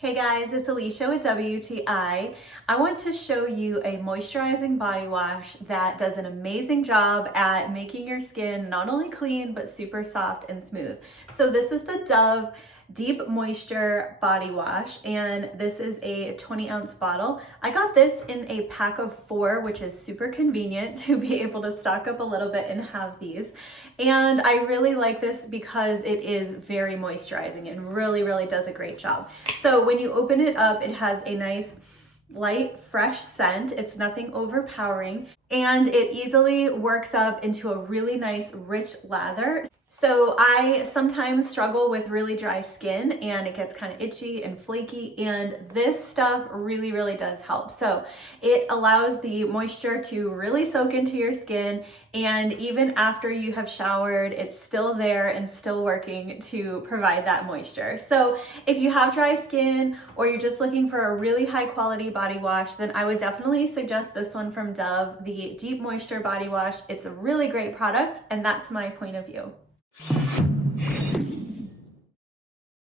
Hey guys, it's Alicia with WTI. I want to show you a moisturizing body wash that does an amazing job at making your skin not only clean, but super soft and smooth. So this is the Dove Deep Moisture Body Wash, and this is a 20-ounce bottle. I got this in a pack of 4, which is super convenient to be able to stock up a little bit and have these. And I really like this because it is very moisturizing and really does a great job. So when you open it up, it has a nice light, fresh scent. It's nothing overpowering, and it easily works up into a really nice, rich lather. So I sometimes struggle with really dry skin and it gets kind of itchy and flaky, and this stuff really does help. So it allows the moisture to really soak into your skin, and even after you have showered, it's still there and still working to provide that moisture. So if you have dry skin or you're just looking for a really high quality body wash, then I would definitely suggest this one from Dove, the Deep Moisture Body Wash. It's a really great product, and that's my point of view.